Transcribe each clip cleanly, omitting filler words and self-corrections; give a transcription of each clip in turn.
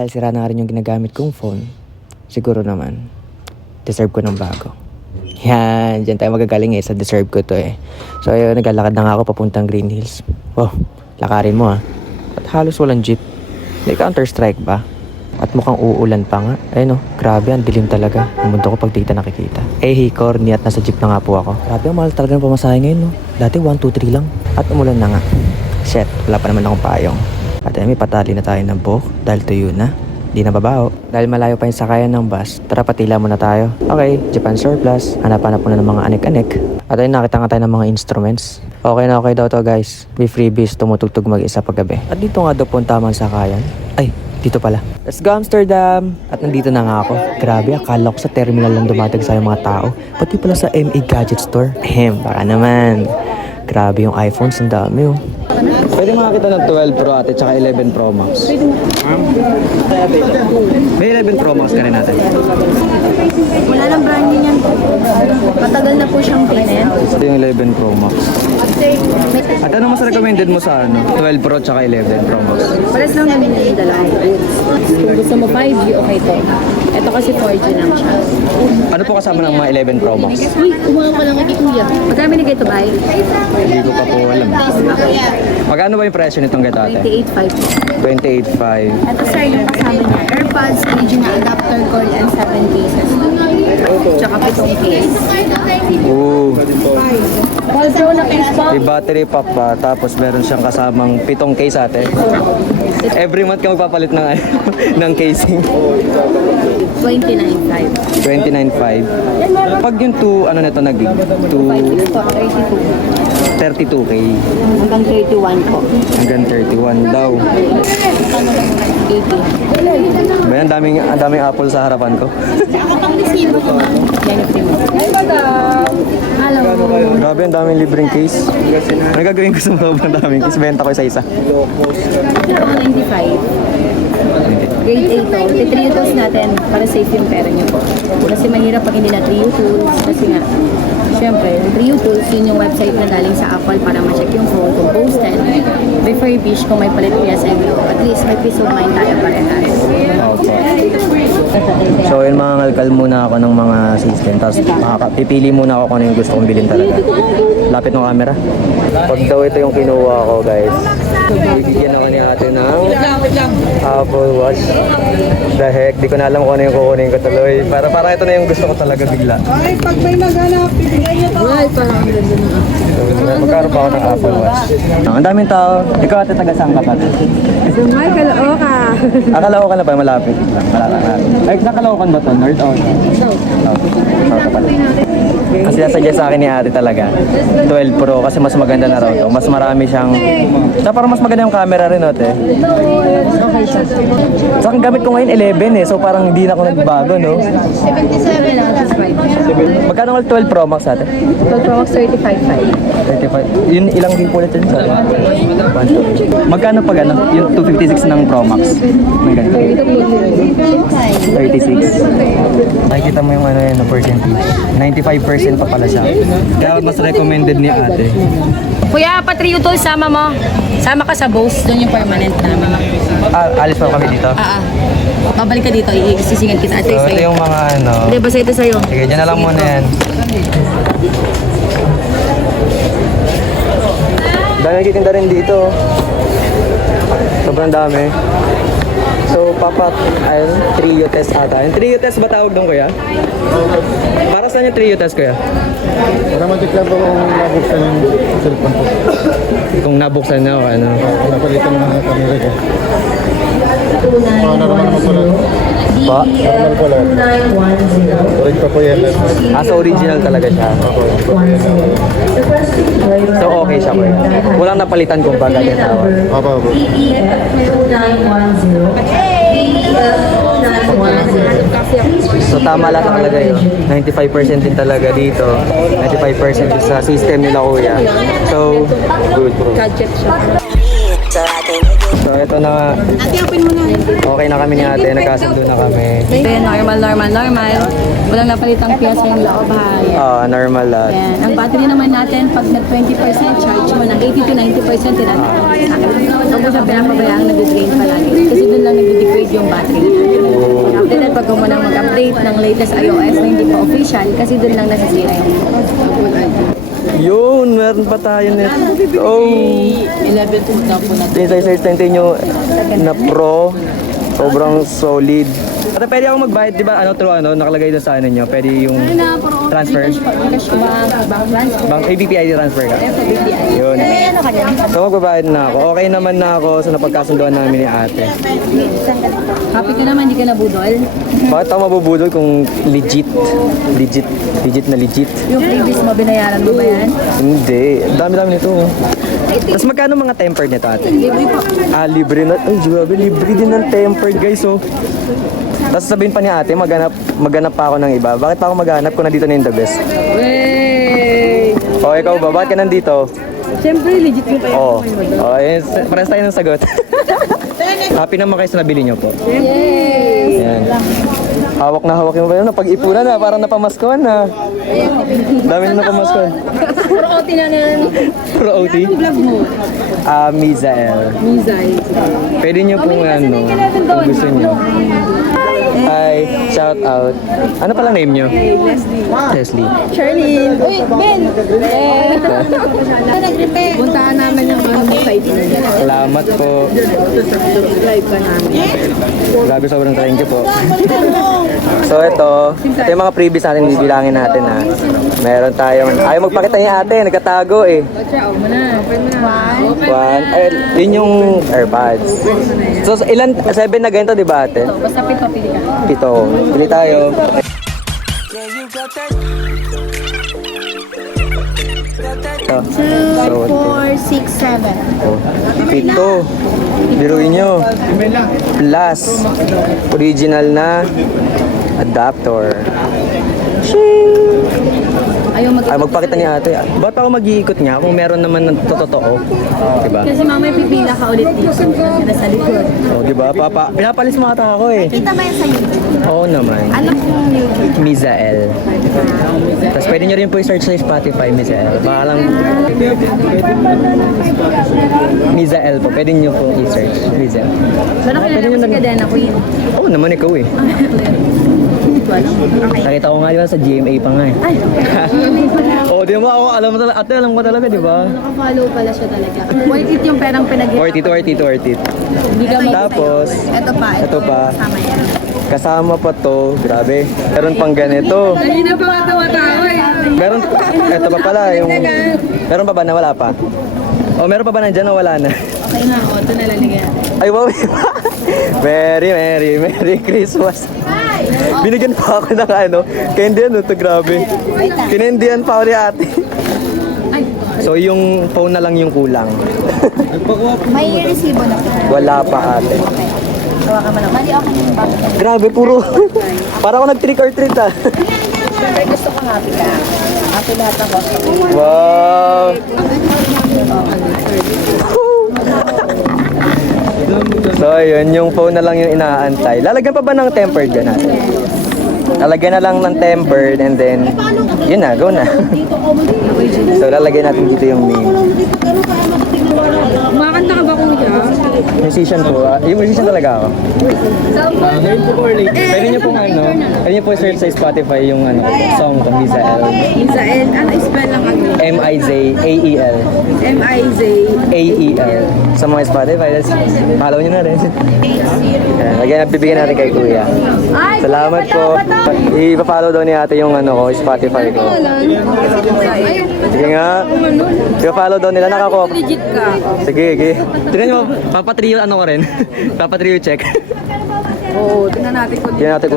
dahil sira na rin yung ginagamit kong phone, siguro naman, deserve ko ng bago. Yan, dyan tayo magagaling sa deserve ko to So ayun, naglalakad na nga ako papuntang Green Hills. Oh, lakarin mo At halos walang jeep. May Counter-Strike ba? At mukhang uulan pa nga. Ayun grabe, ang dilim talaga. Ang mundo ko pag dito nakikita. Hikor, at nasa jeep na nga po ako. Grabe, ang mahal talaga ng pamasahe ngayon Dati 1, 2, 3 lang. At umulan na nga. Shit, wala pa naman akong payong. At ayun, may patali na tayo ng buhok dahil tuyo na. Di na babaho. Dahil malayo pa yung sakayan ng bus, tara patila muna tayo. Okay, Japan Surplus. Hanap-hanap muna ng mga anik-anik. At ayun, nakita nga tayo ng mga instruments. Okay na okay daw to guys. May freebies, tumutugtog mag-isa paggabi. At dito nga daw po ang tamang sakayan. Ay, dito pala. Let's go Amsterdam! At nandito na nga ako. Grabe, akala ko sa terminal lang dumatagsa yung mga tao. Pati pala sa MA Gadget Store. Baka naman. Grabe yung iPhones, ang dami Pwede makakita ng 12 Pro ate, tsaka 11 Pro Max. May 11 Pro Max ka rin natin. Wala nang brand new yan. Matagal na po siyang pinin. Ito yung 11 Pro Max. At ano mas recommended mo sa 12 Pro tsaka 11 Pro Max? Pares lang namin yung dalawa. Kung gusto mo 5G, okay to. Ito kasi 4G lang siya. Ano po kasama ng mga 11 Pro Max? Uy, umuha ko lang kay Kuya. Magkano binigay ito, bay? Hindi ko pa po alam. Magkano ba yung presyo nitong gato ate? 28.5. 28.5. Ito sir, yung kasama niya. AirPods, original adapter cord and 7 cases. Tsaka 7 case. Ooh. Also, na case po. May battery pack pa, tapos meron siyang kasamang 7 case ate. Every month ka magpapalit ng, ng casing. 29.5. 29.5. Pag yung 2, ano nito naging? 32K. Hanggang 31 po. Hanggang 31 daw. 80. May ang daming apple sa harapan ko. Yan yung hello. Grabe, ang daming libreng case. Ano gagawin ko sa sobrang daming case? Benta ko isa-isa. 95. Grade 8 to. Trio tools natin para safe yung pera niyo po. Kasi mahirap pag hindi na trio tools. Kasi nga, syempre, trio tools, yun yung website na galing sa Apple para ma-check yung phone kung posted. Refurbish kung may palit PSM. At least may peace of mind tayo parehas. So yun, mga ngalkal muna ako ng mga system. Tapos pipili muna ako kung ano yung gusto kong bilhin talaga. Lapit ng camera. Pag daw ito yung kinuha ko guys, bibigyan ako ni ate ng Apple Watch. The heck, di ko na alam kung ano yung kukunin ko tuloy. Para ito na yung gusto ko talaga bigla. Ay, pag may naghanap, bibigay niyo to. Ay, parang ang ganda na. Magkaroon pa ako ng Apple Watch. Ang daming tao. Ikaw ate, taga saan ka pa? Ay, kaloo ka. Akala ko ka na pa, malapit. Ay, nakalaukan ba to? North or South? South pala. Kasi nasuggest sa akin ni ate talaga 12 Pro kasi mas maganda na raw to. Mas marami siyang parang mas maganda yung camera rin ate. So ang gamit ko ngayon 11 so parang hindi na ako nagbago 77 lang, just 5. Magkano ang 12 Pro Max ate? 12 Pro Max 35.5. 35. Yun ilang din po ulit yun sa magkano pag yung 256 ng Pro Max? May ganito. 36. Nakikita mo yung percentage. 95% pa pala siya. Kaya mas recommended ni ate. Kuya, pa-trio tools, sama mo. Sama ka sa Bose, doon yung permanent namin. Alis pa kami dito. Babalik ka dito, isisingin kita. Ito So, ito yung mga Hindi, basta ito sa'yo. Sige, dyan na lang muna yan. Dami nagtitinda rin dito. Sobrang dami. So, trio test ata. Yung trio test ba tawag doon, kuya? Para saan yung trio test, kuya? Para matikla po kung nabuksan yung cellphone ko. Kung nabuksan na o ano. Napalitan naman ang camera ko. Normal naman po lang. Pa? Normal po lang. Correct pa po yan. So original talaga siya. So okay siya, kuya. Walang napalitan kung baga din tawag. Opo. So tama lang talaga yun. 95% din talaga dito. 95% sa system nila, kuya. So, good bro. Gadget siya. So ito na nga. Okay na kami ni ate. Nagkasundo na kami. Normal. Walang napalitang piyasa yung loob ha. Normal lahat. Yan. Ang battery naman natin, pag nag 20% charge mo, ng 80 to 90% tinatawag sa akin. Tapos sa pinapabayaan, nag-drain palagi. kasi doon lang nag-degrade yung battery. After that, pag mo nang mag-update ng latest iOS na hindi pa official, kasi doon lang nasisira yung Yun, meron pa tayo nito. Oh. 11 po na po na. Yung sa nyo na Pro, sobrang solid. At pwede ako magbayad, di ba? Ano, through ano, nakalagay doon sa ano nyo. Pwede yung transfer. Cash bank transfer. Bank ABPI transfer ka. FBPI. Yun. May ano ka dyan? So magbabayad na ako. Okay naman na ako sa napagkasunduan namin ni ate. Happy ka naman, hindi ka nabudol. Bakit ako mabubudol kung legit? Legit na legit. Yung previous mo, binayaran mo ba yan? Hindi. Dami-dami nito. Tapos magkano mga tempered nito ate? Libre po. Ah, libre na. Ay, grabe, libre din ng tempered guys, oh. Tapos sabihin pa ni ate, maghanap pa ako ng iba. Bakit pa ako maghanap kung nandito na yung the best? Wey! O, ikaw ba? Bakit ka nandito? Siyempre, legit mo kayo. Oo. Oh, parehas tayo ng sagot. Happy naman kayo sa nabili nyo po. Yes! Yan. Hawak na hawak yung ba yun? Napag-ipunan na, parang napamaskon na. Dami na napamaskon. Puro OT na nun. Pro OT? Vlog mo. Mizael. Mizay. Pwede nyo pong ano, kung gusto nyo. Hi, shout out. Ano palang name nyo? Leslie. Leslie. Charlene. Uy, Ben! Puntaan namin yung site niya. Salamat po. Subscribe ka namin. Grabe, sobrang thank you po. So ito yung mga previous natin, bibilangin natin ha. Meron tayong, ayaw magpakita ni ate, nagkatago eh. Ciao mo na. Open mo na. One, yun yung AirPods. So ilan, 7 na ganito di ba ate? Basta pito, pili ka. Pito. Pili tayo. Ito. 2, 4, 6, 7. Oh, pito. Biruin nyo. Plus, original na adapter. Ayaw mag- Ay, magpakita ni ate. Ba't ako mag-iikot niya kung meron naman ng totoo? Diba? Kasi mamaya pipila ka ulit dito. Nasa likod. Oh, diba? Pinapalis mo ata ako eh. Kita ba yan sa YouTube? Oo naman. Alam kong YouTube. Mizael. Tapos pwede nyo rin po i-search sa Spotify, Mizael. Baka lang... Mizael po. Pwede nyo po i-search. Mizael. Pero kilala mo si Cadena Queen. Oo naman, ikaw eh. Nakita ko nga di ba sa GMA pa nga eh. Oo, di ba ako, alam mo talaga, ate alam ko talaga, di ba? Naka-follow pala siya talaga. Worth it yung perang pinag-hirapan. Worth it. Hindi ka Tapos, Ito pa. ito pa. Kasama yan. Kasama pa to, grabe. Meron pang ganito. Kanina pa katawa-tawa eh. Meron, ito pa pala, yung... Meron pa ba na wala pa? O meron pa ba nandyan na wala na? Okay na, ito na lalagyan. Ay, wow. Merry Christmas. Binigyan pa ako ng ano, candy ano to, grabe. Kinendihan pa ako ni ate. So yung phone na lang yung kulang. May resibo na. Wala pa ate. Tawa ka man ako. Mali ako yung bag. Grabe, puro. Para ako nag-trick or treat ah. Siyempre gusto ko happy ka. Happy lahat ng customer. Wow. So yun, yung phone na lang yung inaantay. Lalagyan pa ba ng tempered yan natin? Lalagyan na lang ng tempered and then, yun na, go na. So lalagyan natin dito yung name. Kumakanta ka ba kuya? Musician po, yung musician talaga ako. Pwede nyo pong ano, pwede nyo po search sa Spotify yung ano, song ko, Mizael. Mizael. Ano spell lang ano? M-I-Z-A-E-L. M-I-Z. A-E-L. Sa mga Spotify, follow nyo na rin. Yan, bibigyan natin kay Kuya. Salamat po. I-follow daw ni ate yung ano ko, Spotify ko. Sige nga. I-follow daw nila, nakakuha. Legit ka. Sige. Tignan nyo, papatrio ano ko rin. Papatrio check. Oo, tingnan natin kung Tignan natin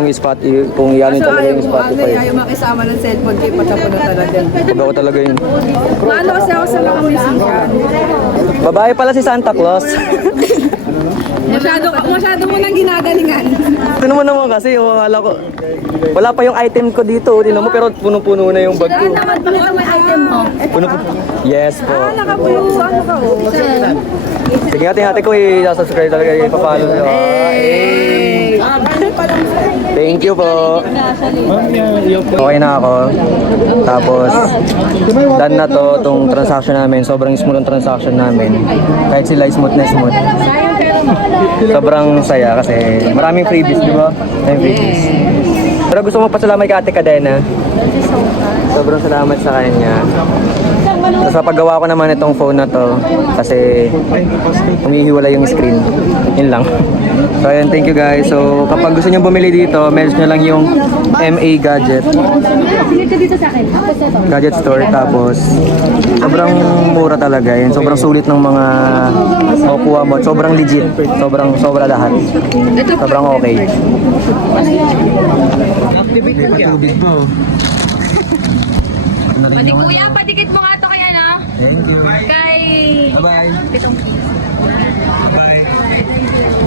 kung yan yung talaga yung Spotify. ayaw makisama ng cellphone kay patapo na talaga. Pag ako talaga yun. Paano kasi ako sa mga musician? Babae pala si Santa Claus. Masyado mo nang ginagalingan. Ito naman kasi, akala ko, wala pa yung item ko dito, tingnan mo, pero puno-puno na yung bag ko. Naman pakita mo yung item mo. Yes po. Nakapulo, ano ka oh. Sige nga, tingnan ko i-subscribe talaga, i-follow nyo. Hey! Thank you po. Okay na ako. Tapos, done na to, itong transaction namin. Sobrang smooth ang transaction namin. Kahit sila smooth na smooth. Sobrang saya kasi maraming freebies, di ba? Maraming freebies. Pero gusto mo pasalamat kay Ate Cadena. Sobrang salamat sa kanya. Tapos napagawa ko naman itong phone na to kasi humihiwala yung screen. Yun lang. So ayun, thank you guys. So kapag gusto nyo bumili dito, message nyo lang yung MA Gadget. Gadget Store. Tapos sobrang mura talaga yun. Sobrang sulit ng mga makukuha mo. Sobrang legit. Sobra lahat. Sobrang okay. Tubig mo. Pati kuya, patikit mo nga to kay ano? Thank you. Kay... Bye-bye. Pitong. Bye.